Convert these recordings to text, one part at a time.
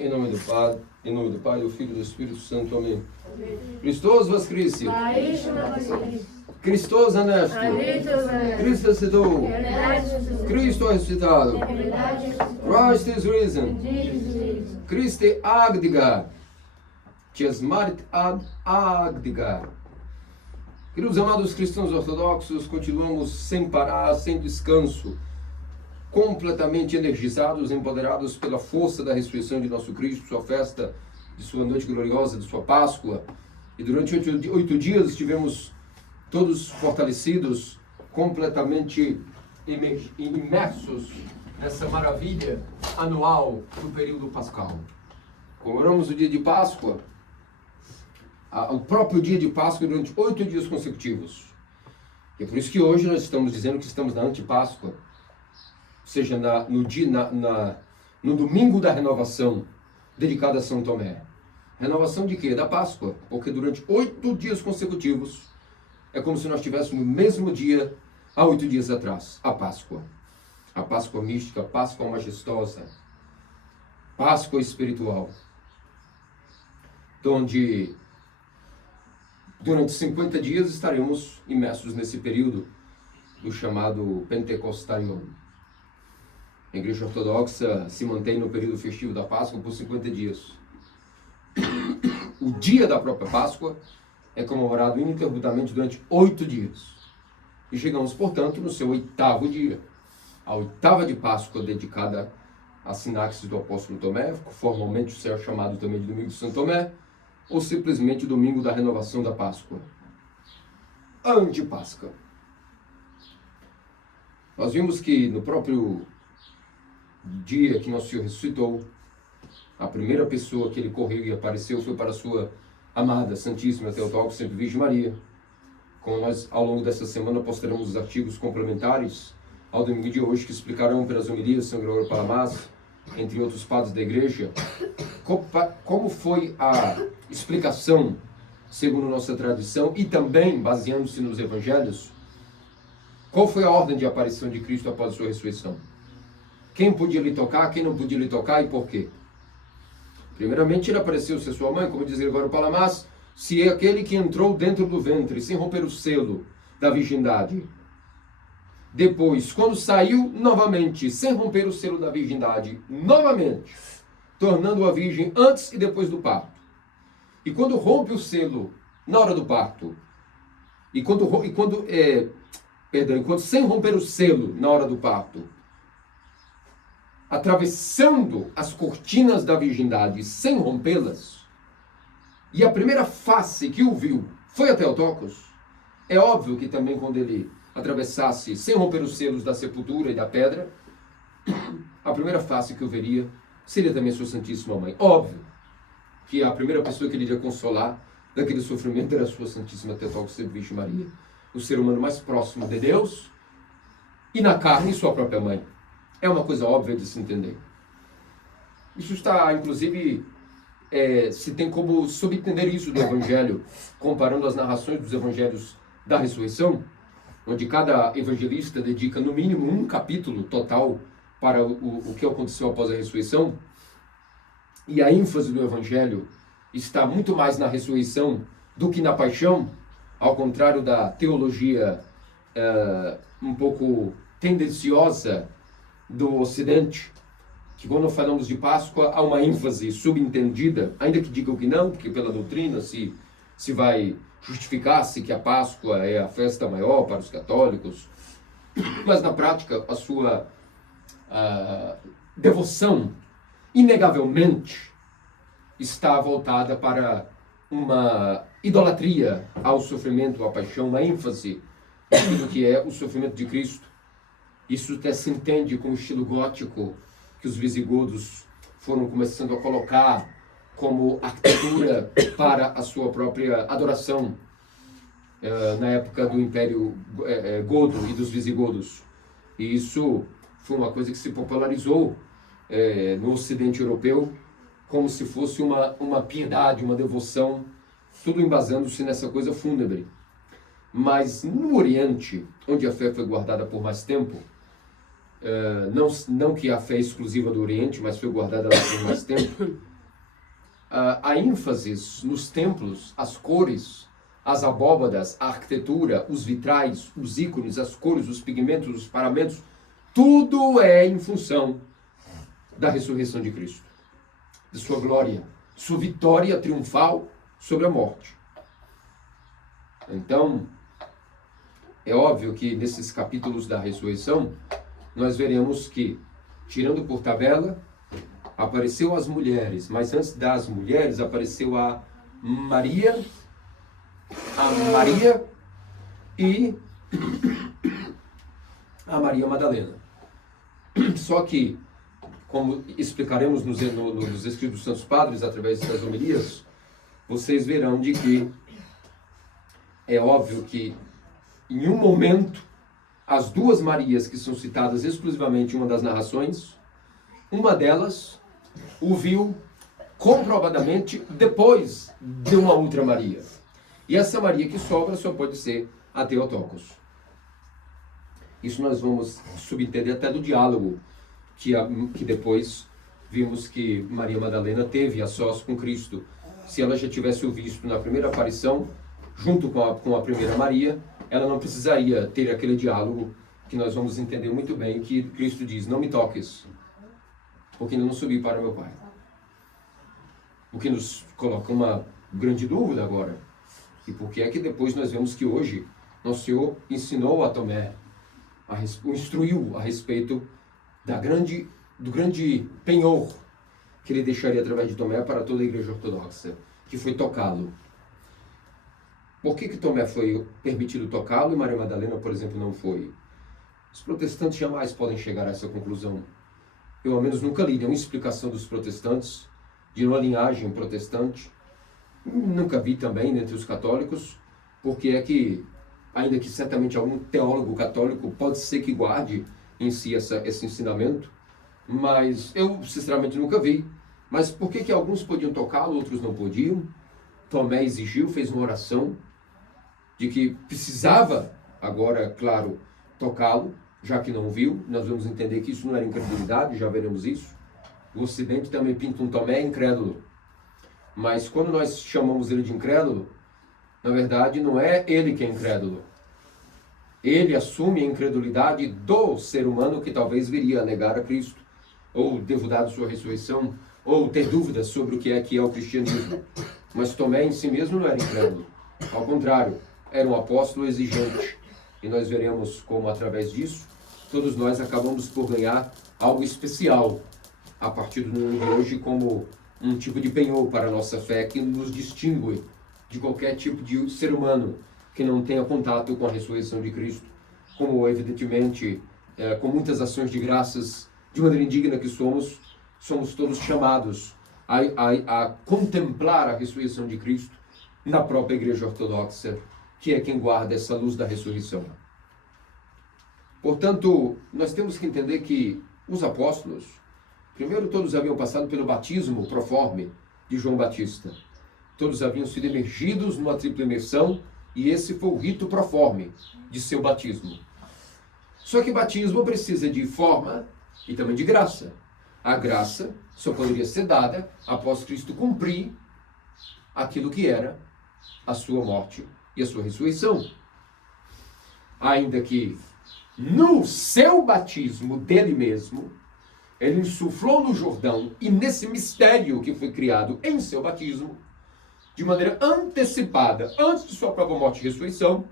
Em nome do Pai, do Filho e do Espírito Santo. Amém. Christos voskresit. Christos anest. Cristo ressuscitou. Cristo ressuscitado. Christ is risen. Christe agdigar. Chesmarit ad agdigar. Queridos amados cristãos ortodoxos, continuamos sem parar, sem descanso, completamente energizados, empoderados pela força da ressurreição de nosso Cristo, sua festa, de sua noite gloriosa, de sua Páscoa. E durante 8 dias estivemos todos fortalecidos, completamente imersos nessa maravilha anual do período pascal. Comemoramos o dia de Páscoa, o próprio dia de Páscoa, durante 8 dias consecutivos. E é por isso que hoje nós estamos dizendo que estamos na antepáscoa, ou seja, no domingo da renovação, dedicado a São Tomé. Renovação de quê? Da Páscoa, porque durante 8 dias consecutivos é como se nós estivéssemos no mesmo dia há 8 dias atrás, a Páscoa. A Páscoa mística, a Páscoa majestosa, Páscoa espiritual, onde durante 50 dias estaremos imersos nesse período do chamado Pentecostalion. A Igreja Ortodoxa se mantém no período festivo da Páscoa por 50 dias. O dia da própria Páscoa é comemorado ininterruptamente durante 8 dias. E chegamos, portanto, no seu 8º dia, a 8ª de Páscoa, dedicada à sinaxe do apóstolo Tomé, formalmente será chamado também de Domingo de São Tomé, ou simplesmente Domingo da Renovação da Páscoa. Antepáscoa. Nós vimos que no próprio dia que Nosso Senhor ressuscitou, a primeira pessoa que ele correu e apareceu foi para a sua amada, Santíssima Teotocos, Sempre Virgem Maria. Como nós, ao longo dessa semana, postaremos os artigos complementares ao domingo de hoje, que explicarão pelas homilias de São Gregório Palamares, entre outros padres da Igreja, como foi a explicação, segundo nossa tradição, e também, baseando-se nos Evangelhos, qual foi a ordem de aparição de Cristo após a sua ressurreição. Quem podia lhe tocar, quem não podia lhe tocar e por quê? Primeiramente, ele apareceu-se a sua mãe, como diz Gregório Palamares, se é aquele que entrou dentro do ventre, sem romper o selo da virgindade. Depois, quando saiu novamente, sem romper o selo da virgindade, novamente, tornando-a virgem antes e depois do parto. E quando rompe o selo na hora do parto, e quando sem romper o selo na hora do parto, atravessando as cortinas da virgindade sem rompê-las, e a primeira face que o viu foi a Teotocos, é óbvio que também quando ele atravessasse sem romper os selos da sepultura e da pedra, a primeira face que o veria seria também sua Santíssima Mãe. Óbvio que a primeira pessoa que ele iria consolar daquele sofrimento era a sua Santíssima Teotocos, Sempre Virgem Maria, o ser humano mais próximo de Deus, e na carne sua própria mãe. É uma coisa óbvia de se entender. Isso está, inclusive, se tem como subentender isso do Evangelho, comparando as narrações dos Evangelhos da ressurreição, onde cada evangelista dedica no mínimo um capítulo total para o que aconteceu após a ressurreição, e a ênfase do Evangelho está muito mais na ressurreição do que na paixão, ao contrário da teologia um pouco tendenciosa do Ocidente, que quando falamos de Páscoa há uma ênfase subentendida, ainda que digam que não, porque pela doutrina se vai justificar-se que a Páscoa é a festa maior para os católicos, mas na prática a sua devoção, inegavelmente, está voltada para uma idolatria ao sofrimento, à paixão, uma ênfase naquilo que é o sofrimento de Cristo. Isso até se entende com o estilo gótico que os visigodos foram começando a colocar como arquitetura para a sua própria adoração na época do Império Godo e dos visigodos. E isso foi uma coisa que se popularizou no Ocidente Europeu como se fosse uma piedade, uma devoção, tudo embasando-se nessa coisa fúnebre. Mas no Oriente, onde a fé foi guardada por mais tempo, não que a fé é exclusiva do Oriente, mas foi guardada lá por mais tempo, a ênfase nos templos, as cores, as abóbadas, a arquitetura, os vitrais, os ícones, as cores, os pigmentos, os paramentos, tudo é em função da ressurreição de Cristo, de sua glória, sua vitória triunfal sobre a morte. Então, é óbvio que nesses capítulos da ressurreição, nós veremos que, tirando por tabela, apareceu as mulheres, mas antes das mulheres apareceu a Maria e a Maria Madalena. Só que, como explicaremos nos Escritos dos Santos Padres, através das homilias, vocês verão de que é óbvio que, em um momento, as duas Marias que são citadas exclusivamente em uma das narrações, uma delas o viu comprovadamente depois de uma outra Maria. E essa Maria que sobra só pode ser a Theotokos. Isso nós vamos subentender até do diálogo que depois vimos que Maria Madalena teve a sós com Cristo. Se ela já tivesse o visto na primeira aparição, junto com a primeira Maria, ela não precisaria ter aquele diálogo que nós vamos entender muito bem, que Cristo diz: não me toques, porque ainda não subi para meu Pai. O que nos coloca uma grande dúvida agora. E por que é que depois nós vemos que hoje Nosso Senhor ensinou a Tomé, o instruiu a respeito do grande penhor que ele deixaria através de Tomé para toda a Igreja Ortodoxa, que foi tocá-lo. Por que Tomé foi permitido tocá-lo e Maria Madalena, por exemplo, não foi? Os protestantes jamais podem chegar a essa conclusão. Eu, ao menos, nunca li nenhuma explicação dos protestantes, de uma linhagem protestante. Nunca vi também entre os católicos, porque é que, ainda que certamente algum teólogo católico pode ser que guarde em si esse ensinamento, mas eu, sinceramente, nunca vi. Mas por que alguns podiam tocá-lo, outros não podiam? Tomé exigiu, fez uma oração de que precisava agora, claro, tocá-lo, já que não viu. Nós vamos entender que isso não era incredulidade, já veremos isso. O Ocidente também pinta um Tomé incrédulo. Mas quando nós chamamos ele de incrédulo, na verdade não é ele que é incrédulo. Ele assume a incredulidade do ser humano que talvez viria a negar a Cristo, ou duvidar de sua ressurreição, ou ter dúvidas sobre o que é o cristianismo. Mas Tomé em si mesmo não era incrédulo. Ao contrário, era um apóstolo exigente. E nós veremos como, através disso, todos nós acabamos por ganhar algo especial a partir do ano de hoje, como um tipo de penhor para a nossa fé que nos distingue de qualquer tipo de ser humano que não tenha contato com a ressurreição de Cristo, como evidentemente, com muitas ações de graças, de maneira indigna que somos todos chamados a contemplar a ressurreição de Cristo na própria Igreja Ortodoxa, que é quem guarda essa luz da ressurreição. Portanto, nós temos que entender que os apóstolos, primeiro, todos haviam passado pelo batismo proforme de João Batista. Todos haviam sido imergidos numa tripla imersão, e esse foi o rito proforme de seu batismo. Só que batismo precisa de forma e também de graça. A graça só poderia ser dada após Cristo cumprir aquilo que era a sua morte e a sua ressurreição. Ainda que no seu batismo dele mesmo, ele insuflou no Jordão, e nesse mistério que foi criado em seu batismo, de maneira antecipada, antes de sua própria morte e ressurreição,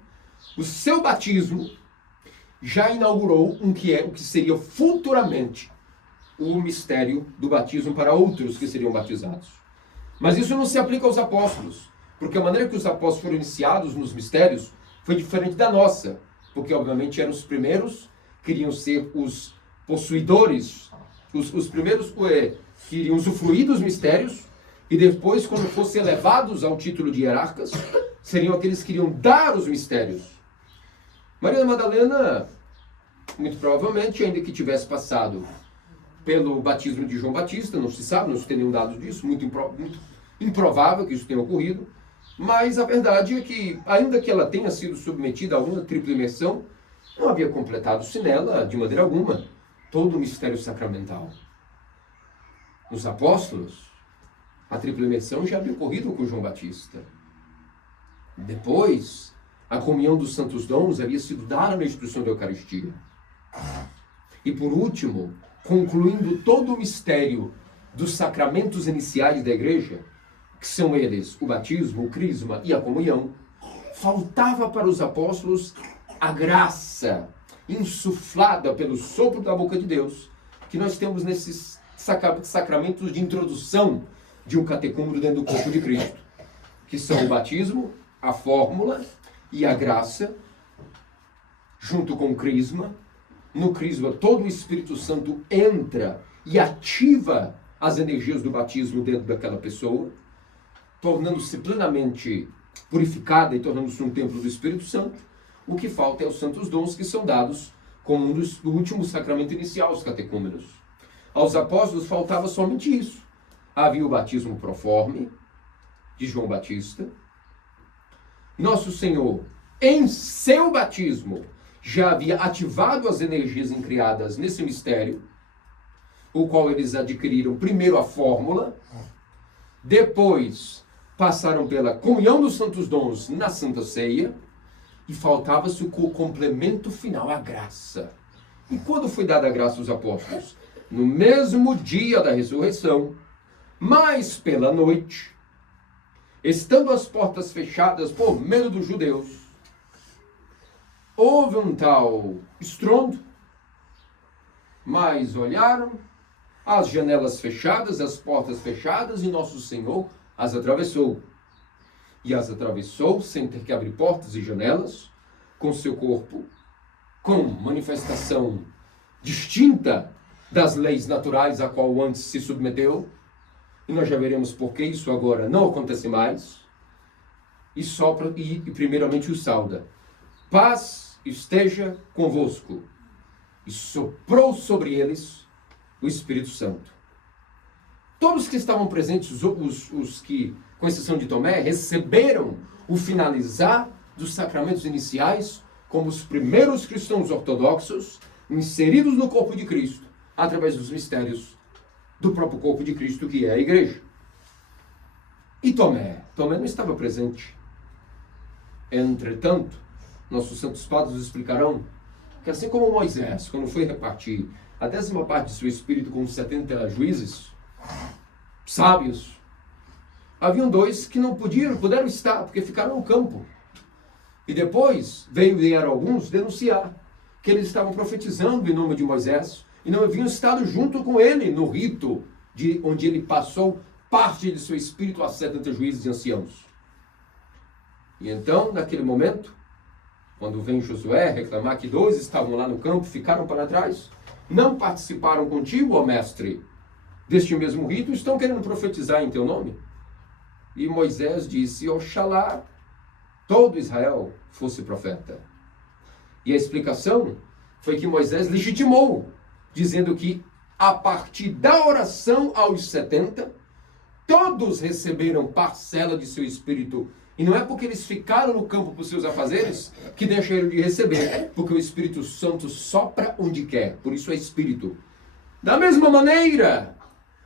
o seu batismo já inaugurou o que seria futuramente o mistério do batismo para outros que seriam batizados. Mas isso não se aplica aos apóstolos, porque a maneira que os apóstolos foram iniciados nos mistérios foi diferente da nossa, porque obviamente eram os primeiros, queriam ser os possuidores, os primeiros que iriam usufruir dos mistérios, e depois, quando fossem elevados ao título de hierarcas, seriam aqueles que iriam dar os mistérios. Maria Madalena, muito provavelmente, ainda que tivesse passado pelo batismo de João Batista, não se sabe, não se tem nenhum dado disso, muito improvável que isso tenha ocorrido, mas a verdade é que, ainda que ela tenha sido submetida a uma tripla imersão, não havia completado-se nela de maneira alguma todo o mistério sacramental. Nos apóstolos, a tríplice imersão já havia ocorrido com João Batista. Depois, a comunhão dos santos dons havia sido dada na instituição da Eucaristia. E por último, concluindo todo o mistério dos sacramentos iniciais da igreja, que são eles o batismo, o crisma e a comunhão, faltava para os apóstolos a graça insuflada pelo sopro da boca de Deus, que nós temos nesses sacramentos de introdução de um catecúmeno dentro do corpo de Cristo, que são o batismo, a fórmula e a graça, junto com o crisma. No crisma, todo o Espírito Santo entra e ativa as energias do batismo dentro daquela pessoa, tornando-se plenamente purificada e tornando-se um templo do Espírito Santo. O que falta é os santos dons, que são dados como um dos últimos sacramentos iniciais, os catecúmenos. Aos apóstolos faltava somente isso. Havia o batismo proforme, de João Batista. Nosso Senhor, em seu batismo, já havia ativado as energias incriadas nesse mistério, o qual eles adquiriram primeiro a fórmula, depois passaram pela comunhão dos santos dons na Santa Ceia, e faltava-se o complemento final, a graça. E quando foi dada a graça aos apóstolos? No mesmo dia da ressurreição, mas pela noite, estando as portas fechadas por medo dos judeus, houve um tal estrondo, mas olharam, as janelas fechadas, as portas fechadas, e Nosso Senhor as atravessou. E as atravessou sem ter que abrir portas e janelas, com seu corpo, com manifestação distinta das leis naturais a qual antes se submeteu. E nós já veremos por que isso agora não acontece mais. E sopra e primeiramente o sauda. Paz esteja convosco. E soprou sobre eles o Espírito Santo. Todos que estavam presentes, os que, com exceção de Tomé, receberam o finalizar dos sacramentos iniciais como os primeiros cristãos ortodoxos inseridos no corpo de Cristo, através dos mistérios do próprio corpo de Cristo, que é a igreja. E Tomé não estava presente. Entretanto, nossos santos padres nos explicarão que assim como Moisés, quando foi repartir a 10ª parte de seu espírito com 70 juízes, sábios, haviam 2 que não puderam estar, porque ficaram no campo. E depois vieram alguns denunciar que eles estavam profetizando em nome de Moisés e não haviam estado junto com ele no rito onde ele passou parte de seu espírito a 70 juízes e anciãos. E então, naquele momento, quando vem Josué reclamar que 2 estavam lá no campo, ficaram para trás, não participaram contigo, ó mestre, deste mesmo rito, estão querendo profetizar em teu nome? E Moisés disse, oxalá todo Israel fosse profeta. E a explicação foi que Moisés legitimou, dizendo que a partir da oração aos 70, todos receberam parcela de seu espírito. E não é porque eles ficaram no campo por seus afazeres que deixaram de receber, porque o Espírito Santo sopra onde quer, por isso é Espírito. Da mesma maneira,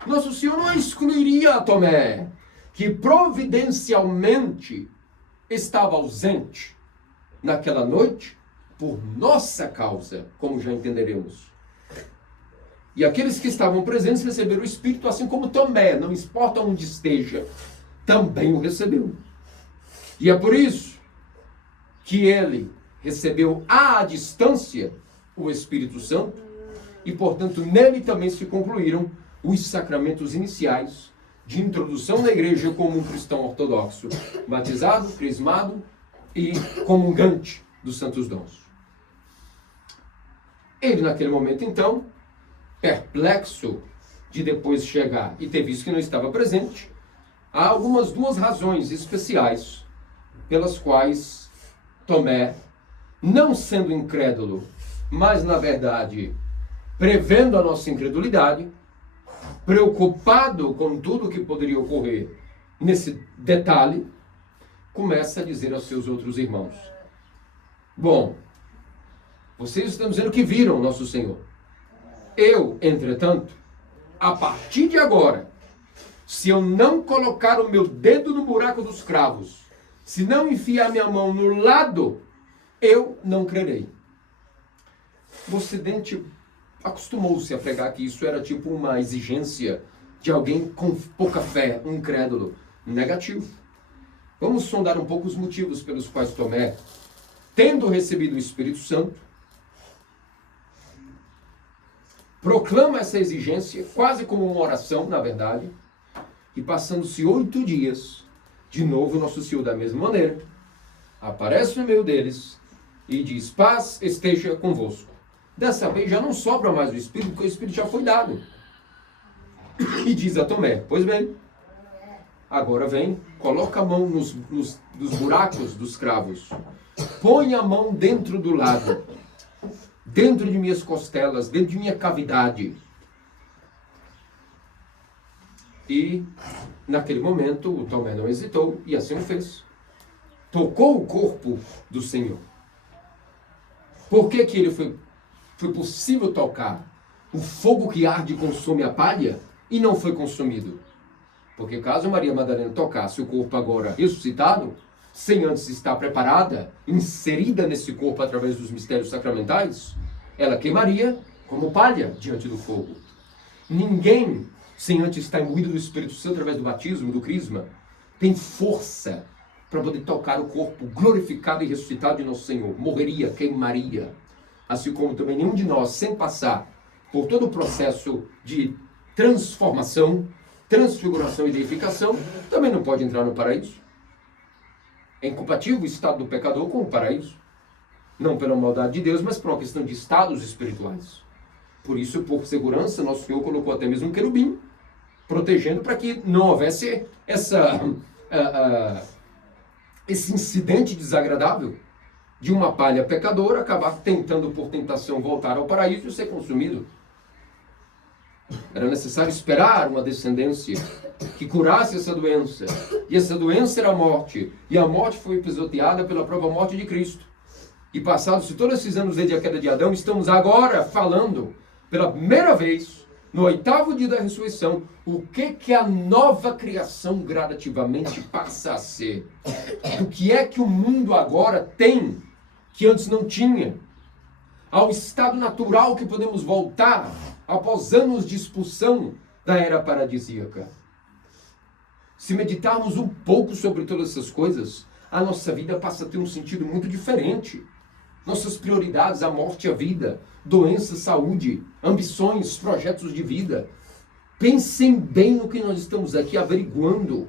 Nosso Senhor não excluiria Tomé, que providencialmente estava ausente naquela noite por nossa causa, como já entenderemos. E aqueles que estavam presentes receberam o Espírito, assim como Tomé, não importa onde esteja, também o recebeu. E é por isso que ele recebeu à distância o Espírito Santo, e portanto nele também se concluíram os sacramentos iniciais de introdução na igreja como um cristão ortodoxo, batizado, crismado e comungante dos santos dons. Ele naquele momento então, perplexo de depois chegar e ter visto que não estava presente, há algumas 2 razões especiais pelas quais Tomé, não sendo incrédulo, mas na verdade prevendo a nossa incredulidade, preocupado com tudo que poderia ocorrer nesse detalhe, começa a dizer aos seus outros irmãos: bom, vocês estão dizendo que viram Nosso Senhor. Eu, entretanto, a partir de agora, se eu não colocar o meu dedo no buraco dos cravos, se não enfiar minha mão no lado, eu não crerei. O Ocidente acostumou-se a pregar que isso era tipo uma exigência de alguém com pouca fé, um incrédulo. Negativo. Vamos sondar um pouco os motivos pelos quais Tomé, tendo recebido o Espírito Santo, proclama essa exigência quase como uma oração, na verdade, e passando-se 8 dias, de novo nosso Senhor da mesma maneira, aparece no meio deles e diz: paz esteja convosco. Dessa vez já não sobra mais o Espírito, porque o Espírito já foi dado. E diz a Tomé: pois bem, agora vem, coloca a mão nos buracos dos cravos, põe a mão dentro do lado, dentro de minhas costelas, dentro de minha cavidade. E naquele momento o Tomé não hesitou e assim o fez. Tocou o corpo do Senhor. Por que ele foi possível tocar? O fogo que arde consome a palha e não foi consumido. Porque caso Maria Madalena tocasse o corpo agora ressuscitado, sem antes estar preparada, inserida nesse corpo através dos mistérios sacramentais, ela queimaria como palha diante do fogo. Ninguém, sem antes estar imbuído do Espírito Santo através do batismo, do crisma, tem força para poder tocar o corpo glorificado e ressuscitado de nosso Senhor. Morreria, queimaria. Assim como também nenhum de nós, sem passar por todo o processo de transformação, transfiguração e deificação, também não pode entrar no paraíso. É incompatível o estado do pecador com o paraíso. Não pela maldade de Deus, mas por uma questão de estados espirituais. Por isso, por segurança, nosso Senhor colocou até mesmo um querubim, protegendo para que não houvesse esse incidente desagradável de uma palha pecadora acabar tentando por tentação voltar ao paraíso e ser consumido. Era necessário esperar uma descendência que curasse essa doença. E essa doença era a morte. E a morte foi pisoteada pela própria morte de Cristo. E passados todos esses anos desde a queda de Adão, estamos agora falando, pela primeira vez, no 8º dia da ressurreição, o que a nova criação gradativamente passa a ser. O que é que o mundo agora tem, que antes não tinha. Ao estado natural que podemos voltar após anos de expulsão da era paradisíaca. Se meditarmos um pouco sobre todas essas coisas, a nossa vida passa a ter um sentido muito diferente. Nossas prioridades, a morte e a vida, doença, saúde, ambições, projetos de vida. Pensem bem no que nós estamos aqui averiguando.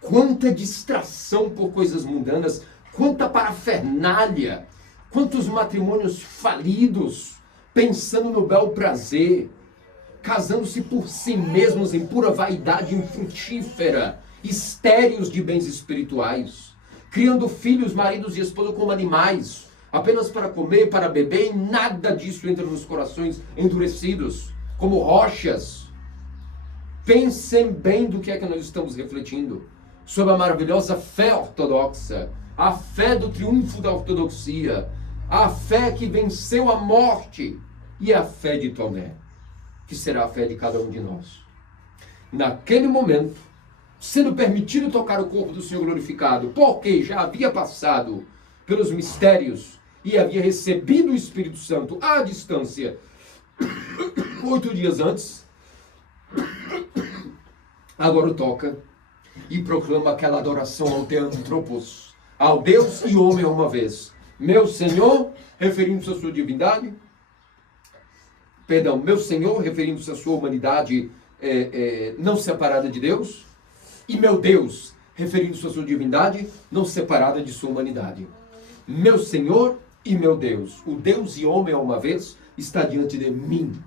Quanta distração por coisas mundanas, quanta parafernália, quantos matrimônios falidos, pensando no bel prazer, casando-se por si mesmos em pura vaidade infrutífera, estéreos de bens espirituais, criando filhos, maridos e esposa como animais, apenas para comer, para beber, e nada disso entra nos corações endurecidos, como rochas. Pensem bem do que é que nós estamos refletindo, sobre a maravilhosa fé ortodoxa, a fé do triunfo da ortodoxia, a fé que venceu a morte e a fé de Tomé, que será a fé de cada um de nós. Naquele momento, sendo permitido tocar o corpo do Senhor glorificado, porque já havia passado pelos mistérios e havia recebido o Espírito Santo à distância 8 dias antes, agora o toca e proclama aquela adoração ao Theantropos, ao Deus e homem uma vez. Meu Senhor, referindo-se à sua divindade, meu Senhor, referindo-se à sua humanidade não separada de Deus, e meu Deus, referindo-se à sua divindade não separada de sua humanidade. Meu Senhor e meu Deus, o Deus e homem a uma vez, está diante de mim.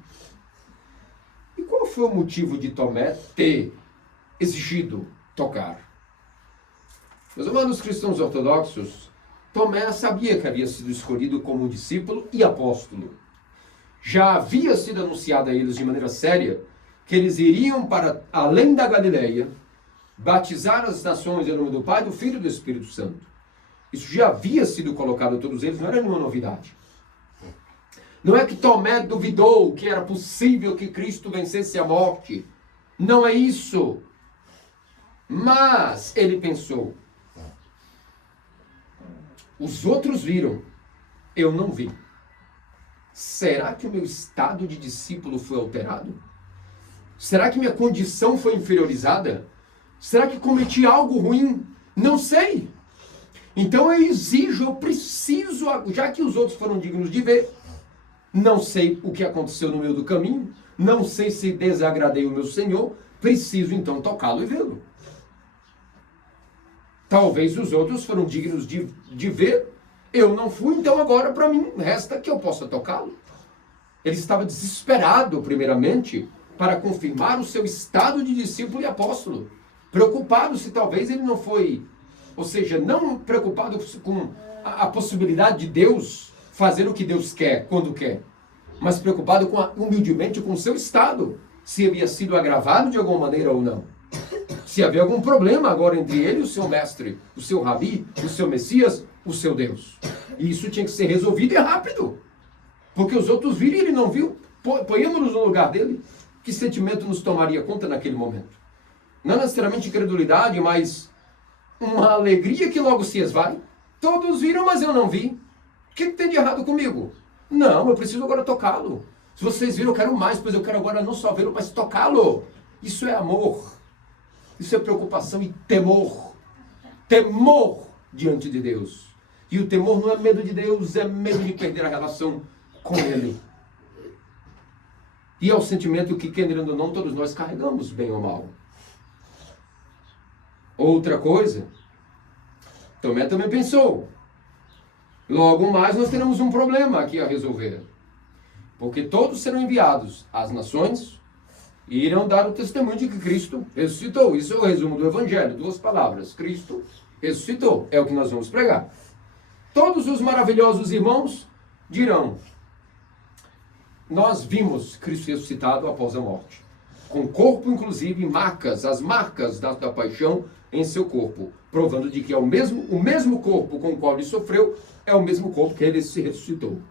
E qual foi o motivo de Tomé ter exigido tocar? Meus amados cristãos ortodoxos, Tomé sabia que havia sido escolhido como discípulo e apóstolo. Já havia sido anunciado a eles de maneira séria que eles iriam para além da Galileia, batizar as nações em nome do Pai, do Filho e do Espírito Santo. Isso já havia sido colocado a todos eles, não era nenhuma novidade. Não é que Tomé duvidou que era possível que Cristo vencesse a morte. Não é isso. Mas ele pensou: os outros viram, eu não vi. Será que o meu estado de discípulo foi alterado? Será que minha condição foi inferiorizada? Será que cometi algo ruim? Não sei. Então eu exijo, eu preciso, já que os outros foram dignos de ver, não sei o que aconteceu no meio do caminho, não sei se desagradei o meu Senhor, preciso então tocá-lo e vê-lo. Talvez os outros foram dignos de ver, eu não fui, então agora para mim resta que eu possa tocá-lo. Ele estava desesperado, primeiramente, para confirmar o seu estado de discípulo e apóstolo. Preocupado se talvez ele não foi, ou seja, não preocupado com a possibilidade de Deus fazer o que Deus quer, quando quer, mas preocupado humildemente com o seu estado, se havia sido agravado de alguma maneira ou não. Se havia algum problema agora entre ele e o seu mestre, o seu rabi, o seu Messias, o seu Deus. E isso tinha que ser resolvido e rápido. Porque os outros viram e ele não viu. Ponhamos-nos no lugar dele. Que sentimento nos tomaria conta naquele momento? Não necessariamente incredulidade, mas uma alegria que logo se esvai. Todos viram, mas eu não vi. O que tem de errado comigo? Não, eu preciso agora tocá-lo. Se vocês viram, eu quero mais, pois eu quero agora não só vê-lo, mas tocá-lo. Isso é amor. Isso é preocupação e temor. Temor diante de Deus. E o temor não é medo de Deus, é medo de perder a relação com Ele. E é o sentimento que, querendo ou não, todos nós carregamos, bem ou mal. Outra coisa, Tomé também pensou: logo mais nós teremos um problema aqui a resolver. Porque todos serão enviados às nações e irão dar o testemunho de que Cristo ressuscitou. Isso é o resumo do Evangelho, 2 palavras. Cristo ressuscitou, é o que nós vamos pregar. Todos os maravilhosos irmãos dirão: nós vimos Cristo ressuscitado após a morte. Com corpo, inclusive, marcas, as marcas da paixão em seu corpo, provando de que é o mesmo corpo com o qual ele sofreu, é o mesmo corpo que ele se ressuscitou.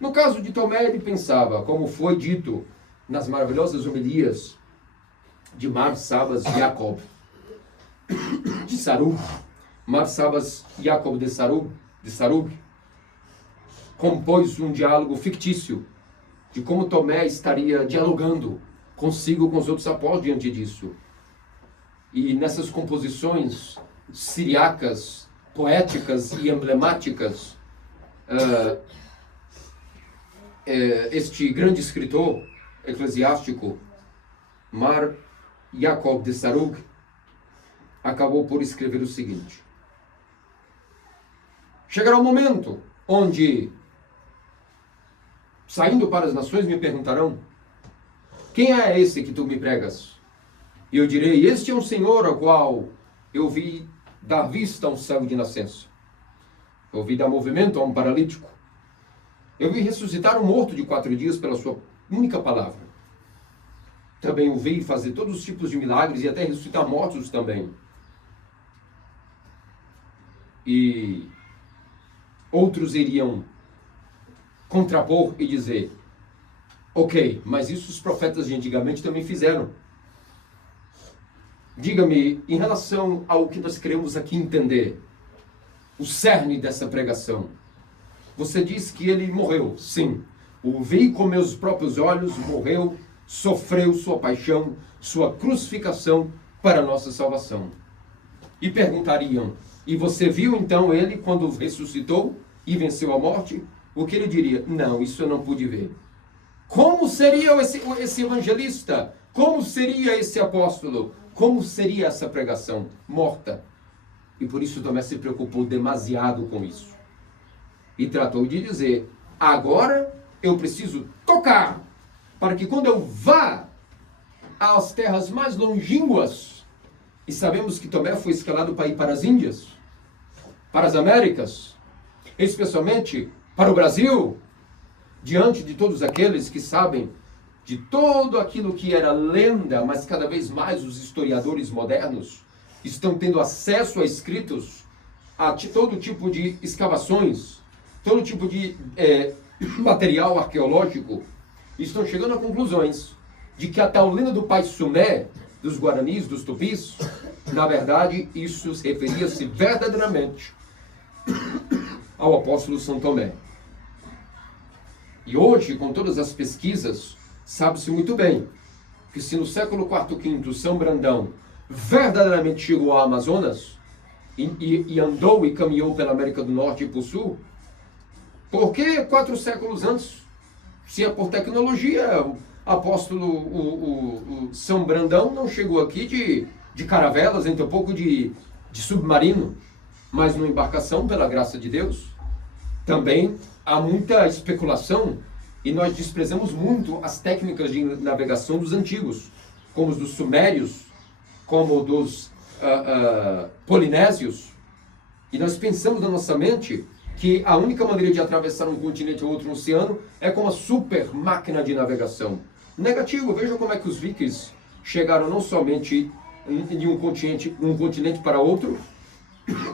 No caso de Tomé, ele pensava, como foi dito nas maravilhosas homilias de Mar Sabas Jacob de Sarug, Mar Sabas Jacob de Sarug, compôs um diálogo fictício de como Tomé estaria dialogando consigo com os outros apóstolos diante disso. E nessas composições siriacas, poéticas e emblemáticas, este grande escritor eclesiástico, Mar Jacob de Sarug, acabou por escrever o seguinte: chegará um momento onde, saindo para as nações, me perguntarão: quem é esse que tu me pregas? E eu direi: este é um Senhor ao qual eu vi dar vista a um cego de nascença. Eu vi dar movimento a um paralítico. Eu vi ressuscitar um morto de 4 dias pela sua única palavra. Também o vi fazer todos os tipos de milagres e até ressuscitar mortos também. E outros iriam contrapor e dizer: ok, mas isso os profetas de antigamente também fizeram. Diga-me, em relação ao que nós queremos aqui entender, o cerne dessa pregação. Você diz que ele morreu. Sim, o vi com meus próprios olhos, morreu, sofreu sua paixão, sua crucificação para a nossa salvação. E perguntariam: e você viu então ele quando ressuscitou e venceu a morte? O que ele diria? Não, isso eu não pude ver. Como seria esse evangelista? Como seria esse apóstolo? Como seria essa pregação? Morta. E por isso Tomé se preocupou demasiado com isso. E tratou de dizer: agora eu preciso tocar, para que quando eu vá às terras mais longínquas, e sabemos que Tomé foi escalado para ir para as Índias, para as Américas, especialmente para o Brasil, diante de todos aqueles que sabem de todo aquilo que era lenda, mas cada vez mais os historiadores modernos estão tendo acesso a escritos, a todo tipo de escavações, todo tipo de material arqueológico, estão chegando a conclusões de que a taulina do pai Sumé, dos Guaranis, dos Tupis, na verdade, isso referia-se verdadeiramente ao apóstolo São Tomé. E hoje, com todas as pesquisas, sabe-se muito bem que se no século IV, V, São Brandão verdadeiramente chegou ao Amazonas e andou e caminhou pela América do Norte e para o Sul, por que 4 séculos antes, se é por tecnologia, o apóstolo o São Brandão não chegou aqui de caravelas, nem tampouco de submarino, mas numa embarcação, pela graça de Deus? Também há muita especulação e nós desprezamos muito as técnicas de navegação dos antigos, como os dos sumérios, como dos polinésios, e nós pensamos na nossa mente que a única maneira de atravessar um continente ou outro oceano é com uma super máquina de navegação. Negativo, veja como é que os vikings chegaram não somente de um continente para outro,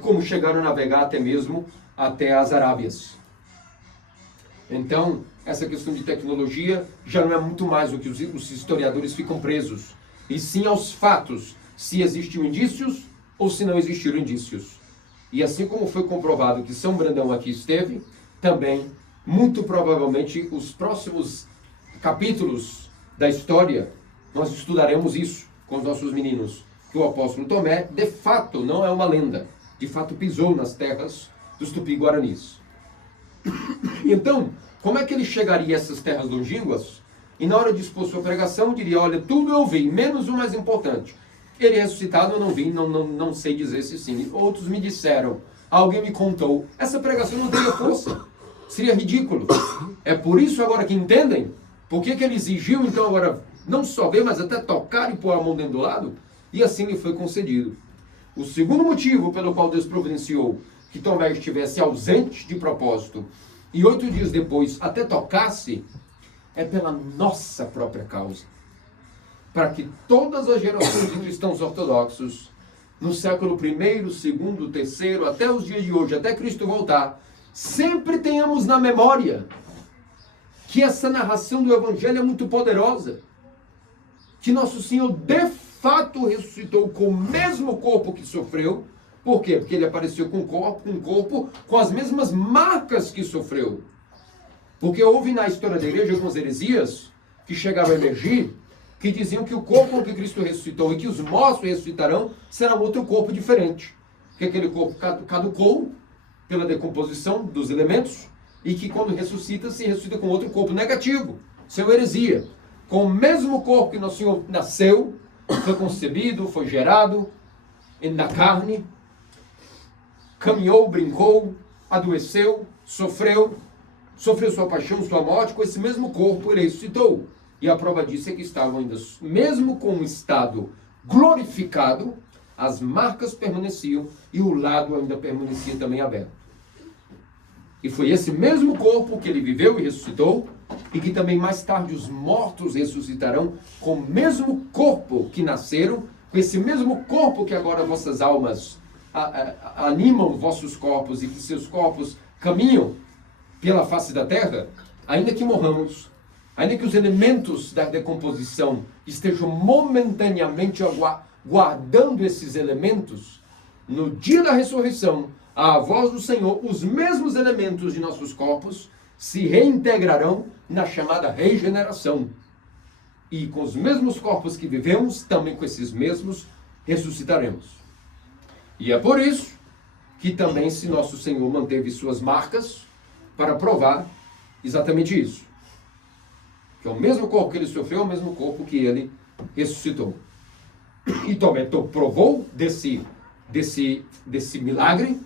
como chegaram a navegar até mesmo até as Arábias. Então, essa questão de tecnologia já não é muito mais o que os historiadores ficam presos, e sim aos fatos, se existiam indícios ou se não existiram indícios. E assim como foi comprovado que São Brandão aqui esteve, também, muito provavelmente, os próximos capítulos da história, nós estudaremos isso com os nossos meninos, que o apóstolo Tomé, de fato, não é uma lenda, de fato pisou nas terras dos Tupi-Guaranis. Então, como é que ele chegaria a essas terras longínquas? E na hora de expor sua pregação, diria, olha, tudo eu vi, menos o mais importante. Ele ressuscitado eu não vi, não sei dizer se sim. Outros me disseram, alguém me contou. Essa pregação não teria força, seria ridículo. É por isso agora que entendem, por que ele exigiu então agora, não só ver, mas até tocar e pôr a mão dentro do lado, e assim lhe foi concedido. O segundo motivo pelo qual Deus providenciou que Tomé estivesse ausente de propósito, e 8 dias depois até tocasse, é pela nossa própria causa. Para que todas as gerações de cristãos ortodoxos, no século I, II, III, até os dias de hoje, até Cristo voltar, sempre tenhamos na memória que essa narração do Evangelho é muito poderosa. Que Nosso Senhor de fato ressuscitou com o mesmo corpo que sofreu. Por quê? Porque ele apareceu com um corpo com as mesmas marcas que sofreu. Porque houve na história da igreja algumas heresias que chegavam a emergir, que diziam que o corpo com que Cristo ressuscitou e que os mortos ressuscitarão será outro corpo diferente. Que aquele corpo caducou pela decomposição dos elementos e que quando ressuscita, se ressuscita com outro corpo negativo. Isso é uma heresia. Com o mesmo corpo que Nosso Senhor nasceu, foi concebido, foi gerado na carne, caminhou, brincou, adoeceu, sofreu sua paixão, sua morte, com esse mesmo corpo ele ressuscitou. E a prova disso é que estavam ainda, mesmo com um estado glorificado, as marcas permaneciam e o lado ainda permanecia também aberto. E foi esse mesmo corpo que ele viveu e ressuscitou, e que também mais tarde os mortos ressuscitarão com o mesmo corpo que nasceram, com esse mesmo corpo que agora vossas almas animam vossos corpos e que seus corpos caminham pela face da terra, ainda que morramos, ainda que os elementos da decomposição estejam momentaneamente guardando esses elementos, no dia da ressurreição, à voz do Senhor, os mesmos elementos de nossos corpos se reintegrarão na chamada regeneração. E com os mesmos corpos que vivemos, também com esses mesmos ressuscitaremos. E é por isso que também se nosso Senhor manteve suas marcas para provar exatamente isso. Que é o mesmo corpo que ele sofreu, é o mesmo corpo que ele ressuscitou. E Tomé provou desse milagre,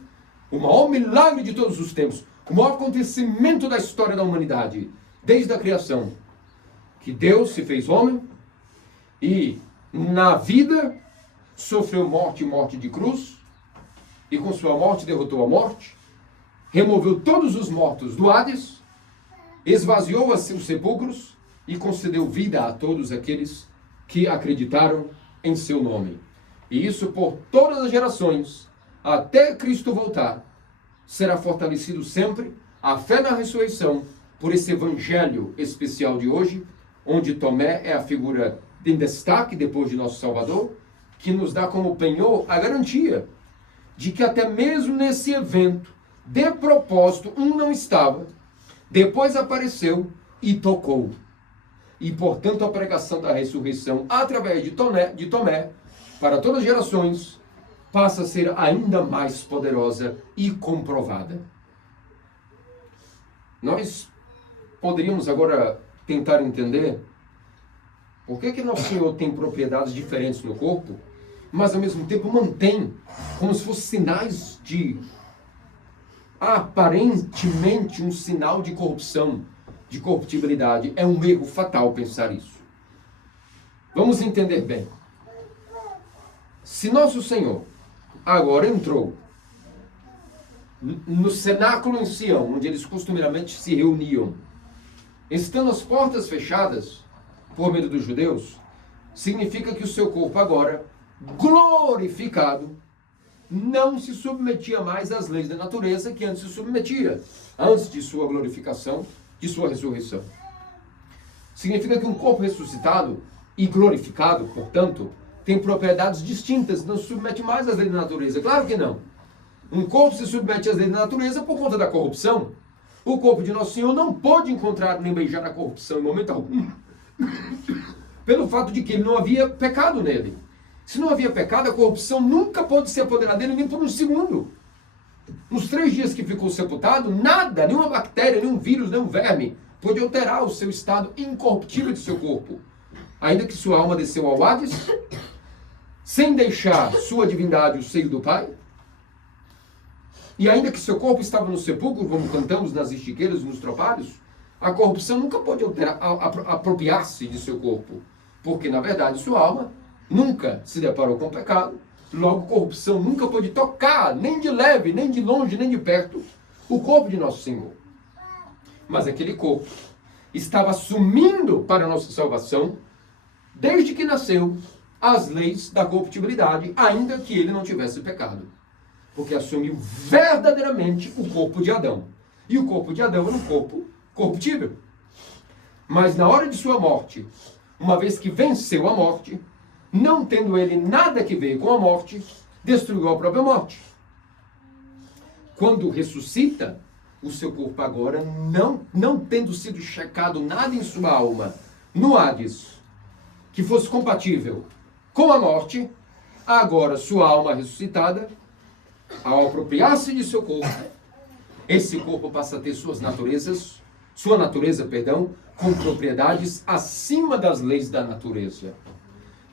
o maior milagre de todos os tempos, o maior acontecimento da história da humanidade, desde a criação, que Deus se fez homem e na vida sofreu morte e morte de cruz, e com sua morte derrotou a morte, removeu todos os mortos do Hades, esvaziou os sepulcros e concedeu vida a todos aqueles que acreditaram em seu nome. E isso por todas as gerações, até Cristo voltar, será fortalecido sempre a fé na ressurreição, por esse evangelho especial de hoje, onde Tomé é a figura em destaque depois de nosso Salvador, que nos dá como penhor a garantia de que até mesmo nesse evento, de propósito, não estava, depois apareceu e tocou. E, portanto, a pregação da ressurreição, através de Tomé, para todas as gerações, passa a ser ainda mais poderosa e comprovada. Nós poderíamos agora tentar entender por que Nosso Senhor tem propriedades diferentes no corpo, mas ao mesmo tempo mantém como se fossem sinais de, aparentemente, um sinal de corrupção, de corruptibilidade. É um erro fatal pensar isso. Vamos entender bem. Se Nosso Senhor agora entrou no cenáculo em Sião, onde eles costumeiramente se reuniam, estando as portas fechadas por medo dos judeus, significa que o seu corpo agora, glorificado, não se submetia mais às leis da natureza que antes se submetia, antes de sua glorificação, de sua ressurreição. Significa que um corpo ressuscitado e glorificado, portanto, tem propriedades distintas, não se submete mais às leis da natureza. Claro que não. Um corpo se submete às leis da natureza por conta da corrupção. O corpo de Nosso Senhor não pode encontrar nem beijar a corrupção em momento algum, pelo fato de que ele não havia pecado nele. Se não havia pecado, a corrupção nunca pode se apoderar dele nem por um segundo. Nos 3 dias que ficou sepultado, nada, nenhuma bactéria, nenhum vírus, nenhum verme, pôde alterar o seu estado incorruptível de seu corpo. Ainda que sua alma desceu ao Hades, sem deixar sua divindade o seio do Pai, e ainda que seu corpo estava no sepulcro, como cantamos nas estiqueiras e nos tropários, a corrupção nunca pode alterar, apropriar-se de seu corpo, porque, na verdade, sua alma nunca se deparou com pecado, logo corrupção nunca pode tocar, nem de leve, nem de longe, nem de perto, o corpo de Nosso Senhor. Mas aquele corpo estava assumindo para a nossa salvação, desde que nasceu, as leis da corruptibilidade, ainda que ele não tivesse pecado. Porque assumiu verdadeiramente o corpo de Adão. E o corpo de Adão era um corpo corruptível. Mas na hora de sua morte, uma vez que venceu a morte, não tendo ele nada que ver com a morte, destruiu a própria morte. Quando ressuscita, o seu corpo agora, não tendo sido checado nada em sua alma, no Hades, que fosse compatível com a morte, agora sua alma ressuscitada, ao apropriar-se de seu corpo, esse corpo passa a ter sua natureza, com propriedades acima das leis da natureza,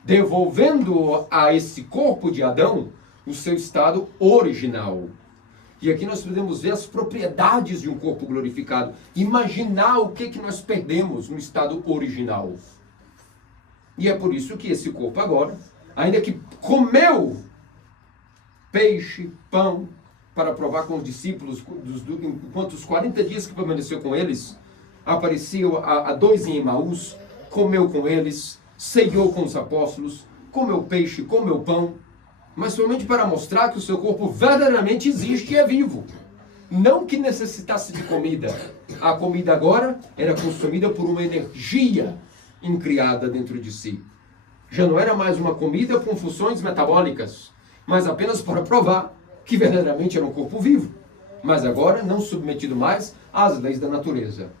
devolvendo a esse corpo de Adão o seu estado original. E aqui nós podemos ver as propriedades de um corpo glorificado, imaginar o que nós perdemos no estado original. E é por isso que esse corpo agora, ainda que comeu peixe, pão, para provar com os discípulos, enquanto os 40 dias que permaneceu com eles, apareceu a 2 em Emaús, comeu com eles, ceiou com os apóstolos, comeu peixe, comeu pão, mas somente para mostrar que o seu corpo verdadeiramente existe e é vivo. Não que necessitasse de comida. A comida agora era consumida por uma energia incriada dentro de si. Já não era mais uma comida com funções metabólicas, mas apenas para provar que verdadeiramente era um corpo vivo, mas agora não submetido mais às leis da natureza.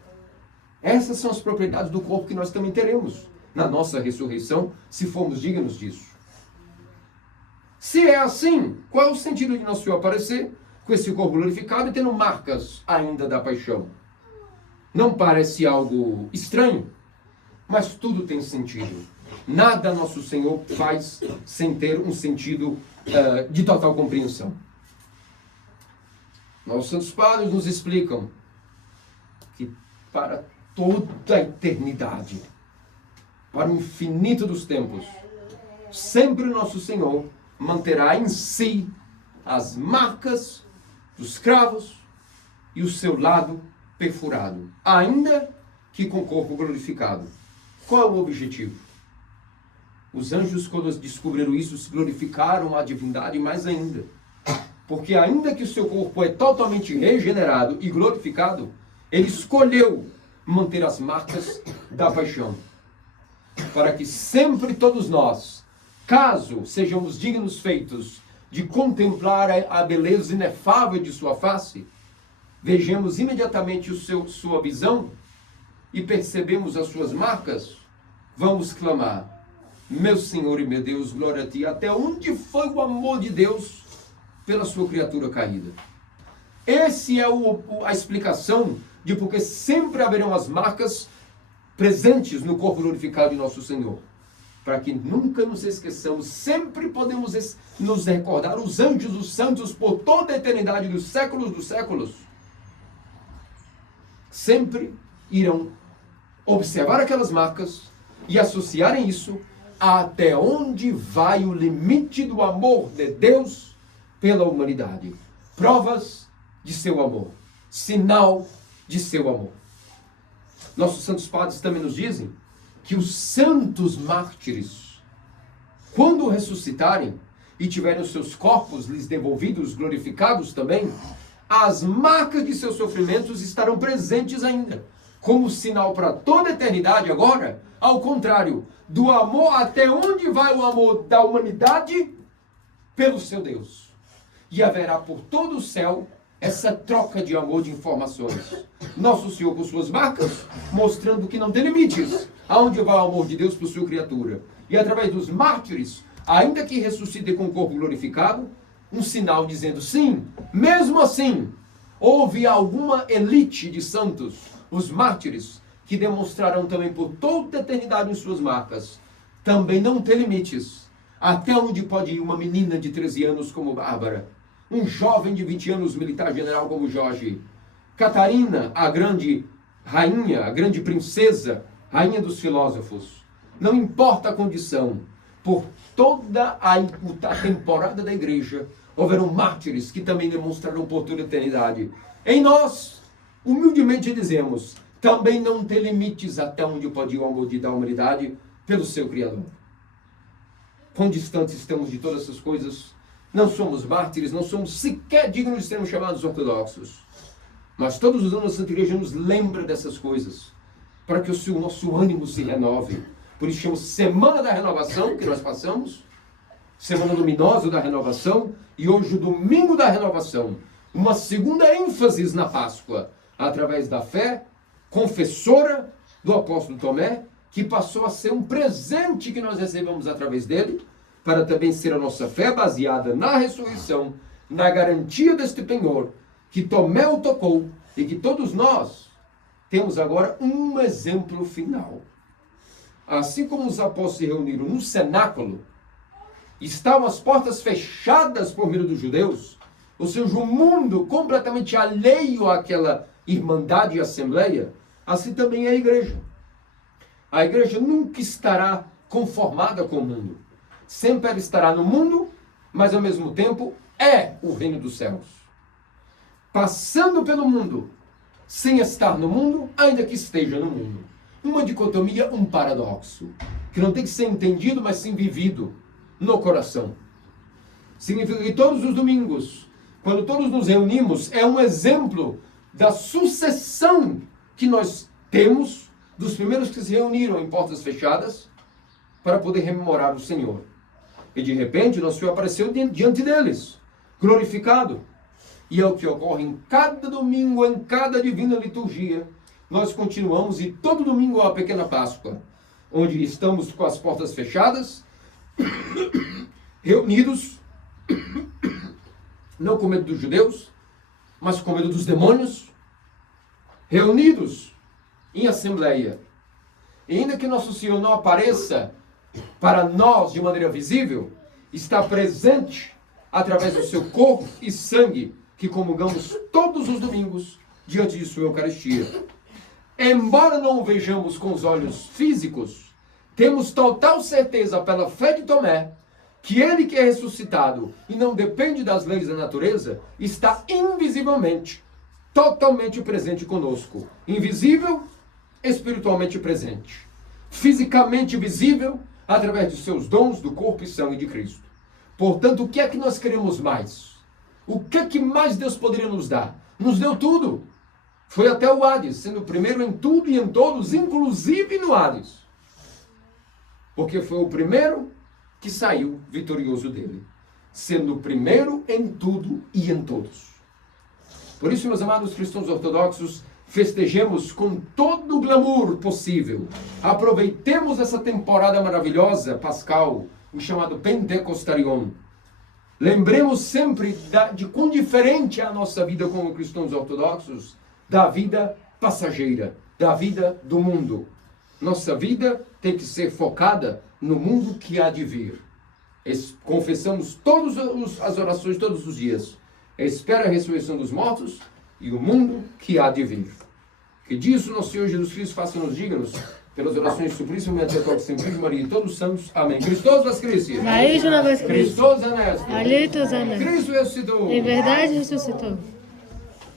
Essas são as propriedades do corpo que nós também teremos na nossa ressurreição, se formos dignos disso. Se é assim, qual é o sentido de Nosso Senhor aparecer com esse corpo glorificado e tendo marcas ainda da paixão? Não parece algo estranho, mas tudo tem sentido. Nada Nosso Senhor faz sem ter um sentido de total compreensão. Nossos santos padres nos explicam que para toda a eternidade, para o infinito dos tempos, sempre Nosso Senhor manterá em si as marcas dos cravos e o seu lado perfurado, ainda que com o corpo glorificado. Qual é o objetivo? Os anjos, quando descobriram isso, se glorificaram a divindade mais ainda. Porque ainda que o seu corpo é totalmente regenerado e glorificado, ele escolheu manter as marcas da paixão. Para que sempre todos nós, caso sejamos dignos feitos de contemplar a beleza inefável de sua face, vejamos imediatamente sua visão e percebemos as suas marcas, vamos clamar: meu Senhor e meu Deus, glória a Ti. Até onde foi o amor de Deus pela sua criatura caída? Essa é a explicação de porque sempre haverão as marcas presentes no corpo glorificado de nosso Senhor. Para que nunca nos esqueçamos, sempre podemos nos recordar, os anjos, os santos, por toda a eternidade dos séculos, sempre irão observar aquelas marcas e associarem isso até onde vai o limite do amor de Deus pela humanidade. Provas de seu amor, sinal de seu amor. Nossos santos padres também nos dizem que os santos mártires, quando ressuscitarem e tiverem os seus corpos lhes devolvidos, glorificados também, as marcas de seus sofrimentos estarão presentes ainda, como sinal para toda a eternidade agora, ao contrário, do amor, até onde vai o amor da humanidade pelo seu Deus. E haverá por todo o céu essa troca de amor, de informações. Nosso Senhor com suas marcas, mostrando que não tem limites aonde vai o amor de Deus por sua criatura. E através dos mártires, ainda que ressuscitem com o corpo glorificado, um sinal dizendo sim, mesmo assim, houve alguma elite de santos, os mártires, que demonstrarão também por toda a eternidade em suas marcas. Também não tem limites. Até onde pode ir uma menina de 13 anos como Bárbara, um jovem de 20 anos, militar general como Jorge, Catarina, a grande rainha, a grande princesa, rainha dos filósofos. Não importa a condição, por toda a temporada da igreja, houveram mártires que também demonstraram por toda a eternidade. Em nós, humildemente dizemos, também não tem limites até onde pode ir o amor da humanidade pelo seu Criador. Quão distantes estamos de todas essas coisas. Não somos mártires, não somos sequer dignos de sermos chamados ortodoxos. Mas todos os anos a Santa Igreja nos lembra dessas coisas, para que o nosso ânimo se renove. Por isso chamamos Semana da Renovação, que nós passamos, Semana Luminosa da Renovação, e hoje o Domingo da Renovação. Uma segunda ênfase na Páscoa, através da fé confessora do apóstolo Tomé, que passou a ser um presente que nós recebemos através dele, para também ser a nossa fé baseada na ressurreição, na garantia deste penhor, que Tomé o tocou, e que todos nós temos agora um exemplo final. Assim como os apóstolos se reuniram no cenáculo, estavam as portas fechadas por medo dos judeus, ou seja, o mundo completamente alheio àquela irmandade e assembleia, assim também é a igreja. A igreja nunca estará conformada com o mundo. Sempre ela estará no mundo, mas ao mesmo tempo é o reino dos céus. Passando pelo mundo, sem estar no mundo, ainda que esteja no mundo. Uma dicotomia, um paradoxo, que não tem que ser entendido, mas sim vivido no coração. Significa que todos os domingos, quando todos nos reunimos, é um exemplo da sucessão que nós temos dos primeiros que se reuniram em portas fechadas para poder rememorar o Senhor. E de repente, nosso Senhor apareceu diante deles, glorificado. E é o que ocorre em cada domingo, em cada divina liturgia. Nós continuamos, e todo domingo é a pequena Páscoa, onde estamos com as portas fechadas, reunidos, não com medo dos judeus, mas com medo dos demônios, reunidos em assembleia. E ainda que nosso Senhor não apareça para nós de maneira visível, está presente através do seu corpo e sangue, que comungamos todos os domingos diante de sua Eucaristia. Embora não o vejamos com os olhos físicos, temos total certeza pela fé de Tomé que ele que é ressuscitado e não depende das leis da natureza, está invisivelmente, totalmente presente conosco. Invisível, espiritualmente presente. Fisicamente visível, através dos seus dons do corpo e sangue de Cristo. Portanto, o que é que nós queremos mais? O que é que mais Deus poderia nos dar? Nos deu tudo. Foi até o Hades, sendo o primeiro em tudo e em todos, inclusive no Hades. Porque foi o primeiro que saiu vitorioso dele, sendo o primeiro em tudo e em todos. Por isso, meus amados cristãos ortodoxos, festejemos com todo o glamour possível. Aproveitemos essa temporada maravilhosa, pascal, o chamado Pentecostarion. Lembremos sempre de quão diferente é a nossa vida como cristãos ortodoxos da vida passageira, da vida do mundo. Nossa vida tem que ser focada no mundo que há de vir. Confessamos todas as orações todos os dias. Espera a ressurreição dos mortos e o mundo que há de vir. Que disso nosso Senhor Jesus Cristo faça-nos dignos pelas orações suplícimas e até sempre de Maria e todos os santos. Amém. Christos Vascristi. Christos Christos Anesti. Aleluia. Cristo ressuscitou. Em verdade ressuscitou.